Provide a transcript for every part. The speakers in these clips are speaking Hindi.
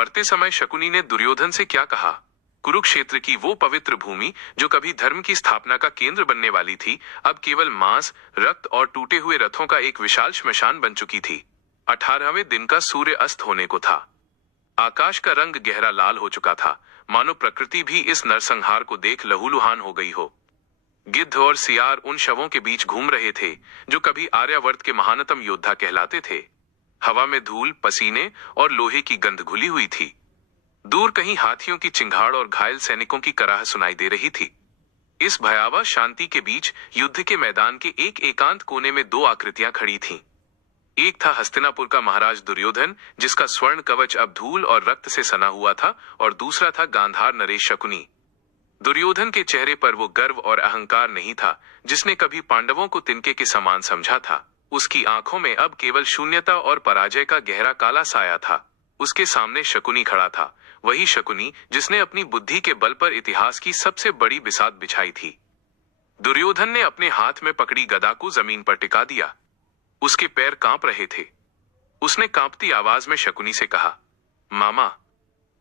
मरते समय शकुनी ने दुर्योधन से क्या कहा? कुरुक्षेत्र की वो पवित्र भूमि जो कभी धर्म की स्थापना का केंद्र बनने वाली थी, अब केवल मांस, रक्त और टूटे हुए रथों का एक विशाल श्मशान बन चुकी थी। 18वें दिन का सूर्य अस्त होने को था। आकाश का रंग गहरा लाल हो चुका था, मानो प्रकृति भी इस नरसंहार को देख लहूलुहान हो गई हो। गिद्ध और सियार उन शवों के बीच घूम रहे थे जो कभी आर्यावर्त के महानतम योद्धा कहलाते थे। हवा में धूल, पसीने और लोहे की गंध घुली हुई थी। दूर कहीं हाथियों की चिंगाड़ और घायल सैनिकों की कराह सुनाई दे रही थी। इस भयावह शांति के बीच युद्ध के मैदान के एक एकांत कोने में दो आकृतियां खड़ी थीं। एक था हस्तिनापुर का महाराज दुर्योधन, जिसका स्वर्ण कवच अब धूल और रक्त से सना हुआ था, और दूसरा था गांधार नरेश शकुनी। दुर्योधन के चेहरे पर वो गर्व और अहंकार नहीं था जिसने कभी पांडवों को तिनके के समान समझा था। उसकी आंखों में अब केवल शून्यता और पराजय का गहरा काला साया था। उसके सामने शकुनी खड़ा था, वही शकुनी जिसने अपनी बुद्धि के बल पर इतिहास की सबसे बड़ी बिसात बिछाई थी। दुर्योधन ने अपने हाथ में पकड़ी गदा को जमीन पर टिका दिया। उसके पैर कांप रहे थे। उसने कांपती आवाज में शकुनी से कहा, मामा,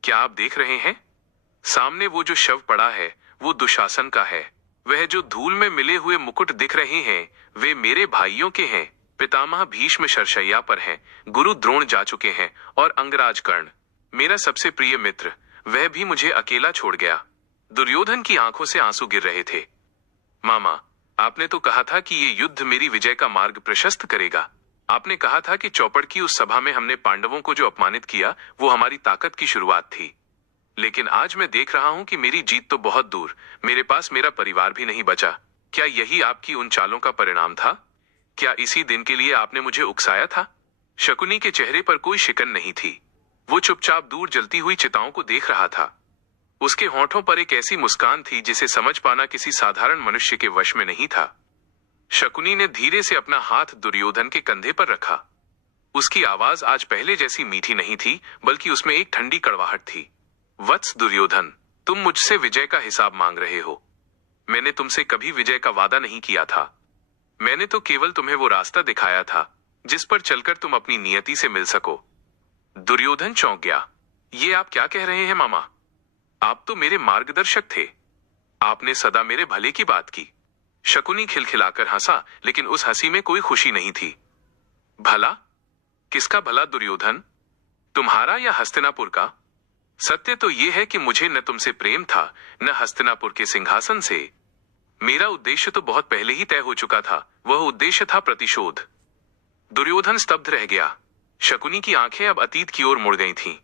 क्या आप देख रहे हैं? सामने वो जो शव पड़ा है वो दुशासन का है। वह जो धूल में मिले हुए मुकुट दिख रहे हैं वे मेरे भाइयों के हैं। पितामह भीष्म शरशैया पर हैं, गुरु द्रोण जा चुके हैं और अंगराज कर्ण, मेरा सबसे प्रिय मित्र, वह भी मुझे अकेला छोड़ गया। दुर्योधन की आंखों से आंसू गिर रहे थे। मामा, आपने तो कहा था कि ये युद्ध मेरी विजय का मार्ग प्रशस्त करेगा। आपने कहा था कि चौपड़ की उस सभा में हमने पांडवों को जो अपमानित किया वो हमारी ताकत की शुरुआत थी। लेकिन आज मैं देख रहा हूं कि मेरी जीत तो बहुत दूर, मेरे पास मेरा परिवार भी नहीं बचा। क्या यही आपकी उन चालों का परिणाम था? क्या इसी दिन के लिए आपने मुझे उकसाया था? शकुनी के चेहरे पर कोई शिकन नहीं थी। वो चुपचाप दूर जलती हुई चिताओं को देख रहा था। उसके होंठों पर एक ऐसी मुस्कान थी जिसे समझ पाना किसी साधारण मनुष्य के वश में नहीं था। शकुनी ने धीरे से अपना हाथ दुर्योधन के कंधे पर रखा। उसकी आवाज आज पहले जैसी मीठी नहीं थी, बल्कि उसमें एक ठंडी कड़वाहट थी। वत्स दुर्योधन, तुम मुझसे विजय का हिसाब मांग रहे हो। मैंने तुमसे कभी विजय का वादा नहीं किया था। मैंने तो केवल तुम्हें वो रास्ता दिखाया था जिस पर चलकर तुम अपनी नियति से मिल सको। दुर्योधन चौंक गया। ये आप क्या कह रहे हैं मामा? आप तो मेरे मार्गदर्शक थे। आपने सदा मेरे भले की बात की। शकुनी खिलखिलाकर हंसा, लेकिन उस हंसी में कोई खुशी नहीं थी। भला? किसका भला दुर्योधन? तुम्हारा या हस्तिनापुर का? सत्य तो यह है कि मुझे न तुमसे प्रेम था न हस्तिनापुर के सिंहासन से। मेरा उद्देश्य तो बहुत पहले ही तय हो चुका था। वह उद्देश्य था प्रतिशोध। दुर्योधन स्तब्ध रह गया। शकुनी की आंखें अब अतीत की ओर मुड़ गई थीं।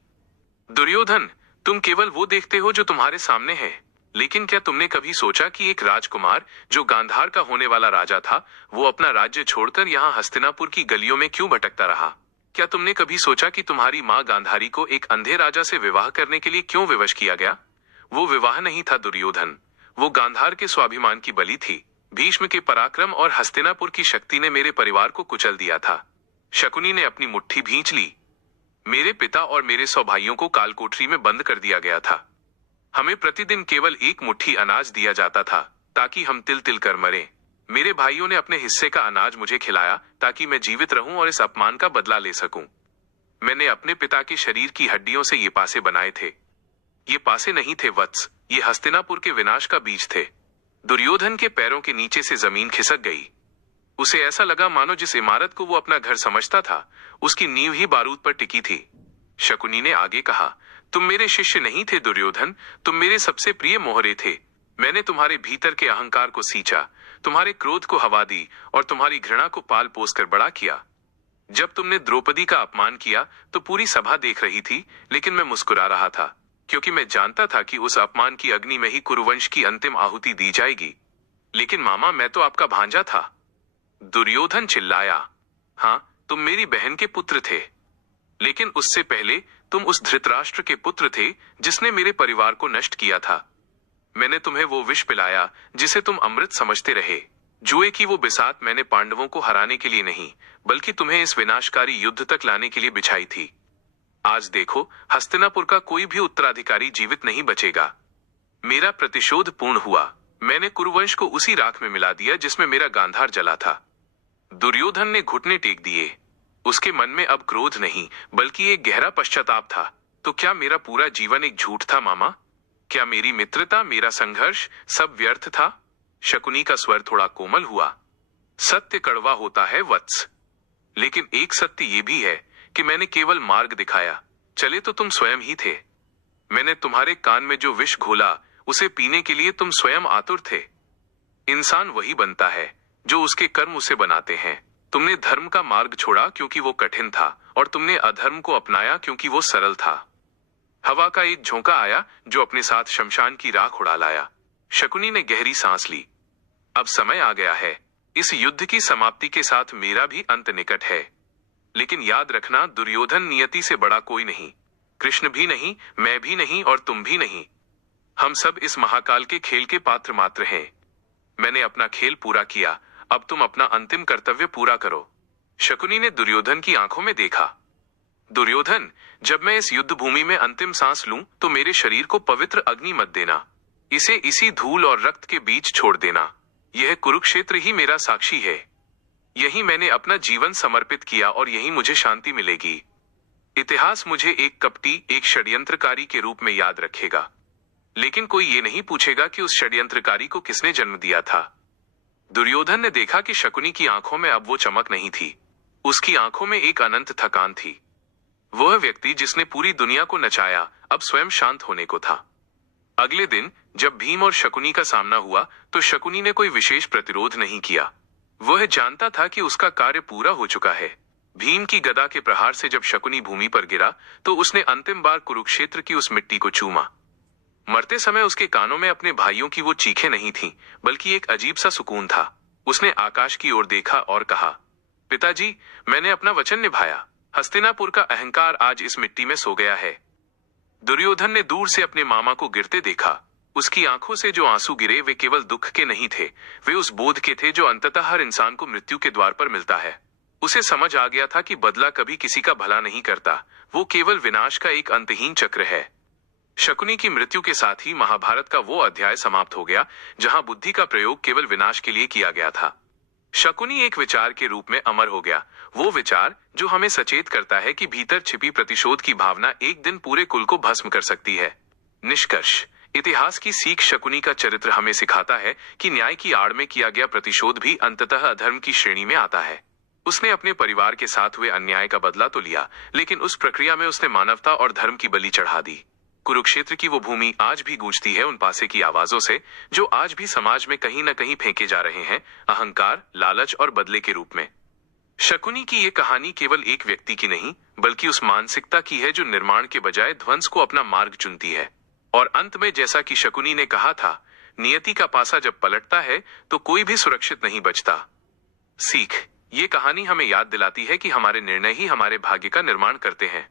दुर्योधन, तुम केवल वो देखते हो जो तुम्हारे सामने है, लेकिन क्या तुमने कभी सोचा कि एक राजकुमार जो गांधार का होने वाला राजा था, वो अपना राज्य छोड़कर यहाँ हस्तिनापुर की गलियों में क्यों भटकता रहा? क्या तुमने कभी सोचा कि तुम्हारी माँ गांधारी को एक अंधे राजा से विवाह करने के लिए क्यों विवश किया गया? वो विवाह नहीं था दुर्योधन, वो गांधार के स्वाभिमान की बलि थी। भीष्म के पराक्रम और हस्तिनापुर की शक्ति ने मेरे परिवार को कुचल दिया था। शकुनी ने अपनी मुट्ठी भींच ली। मेरे पिता और मेरे 100 भाइयों को कालकोठरी में बंद कर दिया गया था। हमें प्रतिदिन केवल एक मुट्ठी अनाज दिया जाता था ताकि हम तिल तिल कर मरें। मेरे भाइयों ने अपने हिस्से का अनाज मुझे खिलाया ताकि मैं जीवित रहूं और इस अपमान का बदला ले सकूं। मैंने अपने पिता के शरीर की हड्डियों से ये पासे बनाए थे। ये पासे नहीं थे वत्स, ये हस्तिनापुर के विनाश का बीज थे। दुर्योधन के पैरों के नीचे से जमीन खिसक गई। उसे ऐसा लगा मानो जिस इमारत को वो अपना घर समझता था, उसकी नींव ही बारूद पर टिकी थी। शकुनी ने आगे कहा, तुम मेरे शिष्य नहीं थे दुर्योधन, तुम मेरे सबसे प्रिय मोहरे थे। मैंने तुम्हारे भीतर के अहंकार को सींचा, तुम्हारे क्रोध को हवा दी और तुम्हारी घृणा को पाल पोस कर बड़ा किया। जब तुमने द्रौपदी का अपमान किया तो पूरी सभा देख रही थी, लेकिन मैं मुस्कुरा रहा था, क्योंकि मैं जानता था कि उस अपमान की अग्नि में ही कुरुवंश की अंतिम आहुति दी जाएगी। लेकिन मामा, मैं तो आपका भांजा था। दुर्योधन चिल्लाया। हाँ, तुम मेरी बहन के पुत्र थे, लेकिन उससे पहले तुम उस धृतराष्ट्र के पुत्र थे जिसने मेरे परिवार को नष्ट किया था। मैंने तुम्हें वो विष पिलाया जिसे तुम अमृत समझते रहे। जुए की वो बिसात मैंने पांडवों को हराने के लिए नहीं, बल्कि तुम्हें इस विनाशकारी युद्ध तक लाने के लिए बिछाई थी। आज देखो, हस्तिनापुर का कोई भी उत्तराधिकारी जीवित नहीं बचेगा। मेरा प्रतिशोध पूर्ण हुआ। मैंने कुरुवंश को उसी राख में मिला दिया जिसमें मेरा गांधार जला था। दुर्योधन ने घुटने टेक दिए। उसके मन में अब क्रोध नहीं, बल्कि एक गहरा पश्चाताप था। तो क्या मेरा पूरा जीवन एक झूठ था मामा? क्या मेरी मित्रता, मेरा संघर्ष सब व्यर्थ था? शकुनी का स्वर थोड़ा कोमल हुआ। सत्य कड़वा होता है वत्स, लेकिन एक सत्य ये भी है कि मैंने केवल मार्ग दिखाया, चले तो तुम स्वयं ही थे। मैंने तुम्हारे कान में जो विष घोला उसे पीने के लिए तुम स्वयं आतुर थे। इंसान वही बनता है जो उसके कर्म उसे बनाते हैं। तुमने धर्म का मार्ग छोड़ा क्योंकि वो कठिन था, और तुमने अधर्म को अपनाया क्योंकि वो सरल था। हवा का एक झोंका आया जो अपने साथ शमशान की राख उड़ा लाया। शकुनी ने गहरी सांस ली। अब समय आ गया है। इस युद्ध की समाप्ति के साथ मेरा भी अंत निकट है। लेकिन याद रखना, दुर्योधन नियति से बड़ा कोई नहीं, कृष्ण भी नहीं, मैं भी नहीं, और तुम भी नहीं। हम सब इस महाकाल के खेल के पात्र मात्र हैं। मैंने अपना खेल पूरा किया, अब तुम अपना अंतिम कर्तव्य पूरा करो। शकुनी ने दुर्योधन की आंखों में देखा। दुर्योधन, जब मैं इस युद्ध भूमि में अंतिम सांस लूं तो मेरे शरीर को पवित्र अग्नि मत देना। इसे इसी धूल और रक्त के बीच छोड़ देना। यह कुरुक्षेत्र ही मेरा साक्षी है। यही मैंने अपना जीवन समर्पित किया और यही मुझे शांति मिलेगी। इतिहास मुझे एक कपटी, एक षड्यंत्रकारी के रूप में याद रखेगा, लेकिन कोई ये नहीं पूछेगा कि उस षड्यंत्रकारी को किसने जन्म दिया था। दुर्योधन ने देखा कि शकुनी की आंखों में अब वो चमक नहीं थी। उसकी आंखों में एक अनंत थकान थी। वह व्यक्ति जिसने पूरी दुनिया को नचाया अब स्वयं शांत होने को था। अगले दिन जब भीम और शकुनी का सामना हुआ तो शकुनी ने कोई विशेष प्रतिरोध नहीं किया। वह जानता था कि उसका कार्य पूरा हो चुका है। भीम की गदा के प्रहार से जब शकुनी भूमि पर गिरा तो उसने अंतिम बार कुरुक्षेत्र की उस मिट्टी को चूमा। मरते समय उसके कानों में अपने भाइयों की वो चीखें नहीं थीं, बल्कि एक अजीब सा सुकून था। उसने आकाश की ओर देखा और कहा, पिताजी, मैंने अपना वचन निभाया। हस्तिनापुर का अहंकार आज इस मिट्टी में सो गया है। दुर्योधन ने दूर से अपने मामा को गिरते देखा। उसकी आंखों से जो आंसू गिरे वे केवल दुख के नहीं थे, वे उस बोध के थे जो अंततः हर इंसान को मृत्यु के द्वार पर मिलता है। उसे समझ आ गया था कि बदला कभी किसी का भला नहीं करता, वो केवल विनाश का एक अंतहीन चक्र है। शकुनी की मृत्यु के साथ ही महाभारत का वो अध्याय समाप्त हो गया जहां बुद्धि का प्रयोग केवल विनाश के लिए किया गया था। शकुनी एक विचार के रूप में अमर हो गया, वो विचार जो हमें सचेत करता है कि भीतर छिपी प्रतिशोध की भावना एक दिन पूरे कुल को भस्म कर सकती है। निष्कर्ष, इतिहास की सीख शकुनी का चरित्र हमें सिखाता है कि न्याय की आड़ में किया गया प्रतिशोध भी अंततः अधर्म की श्रेणी में आता है। उसने अपने परिवार के साथ हुए अन्याय का बदला तो लिया, लेकिन उस प्रक्रिया में उसने मानवता और धर्म की बलि चढ़ा दी। कुरुक्षेत्र की वो भूमि आज भी गूंजती है उन पासे की आवाजों से जो आज भी समाज में कहीं न कहीं फेंके जा रहे हैं, अहंकार, लालच और बदले के रूप में। शकुनी की ये कहानी केवल एक व्यक्ति की नहीं, बल्कि उस मानसिकता की है जो निर्माण के बजाय ध्वंस को अपना मार्ग चुनती है। और अंत में, जैसा कि शकुनी ने कहा था, नियति का पासा जब पलटता है तो कोई भी सुरक्षित नहीं बचता। सीख, ये कहानी हमें याद दिलाती है कि हमारे निर्णय ही हमारे भाग्य का निर्माण करते हैं।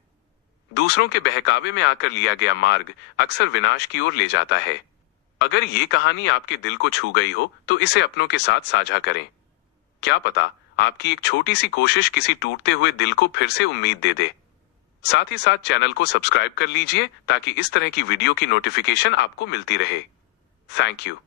दूसरों के बहकावे में आकर लिया गया मार्ग अक्सर विनाश की ओर ले जाता है। अगर ये कहानी आपके दिल को छू गई हो तो इसे अपनों के साथ साझा करें। क्या पता आपकी एक छोटी सी कोशिश किसी टूटते हुए दिल को फिर से उम्मीद दे दे। साथ ही साथ चैनल को सब्सक्राइब कर लीजिए ताकि इस तरह की वीडियो की नोटिफिकेशन आपको मिलती रहे। Thank you.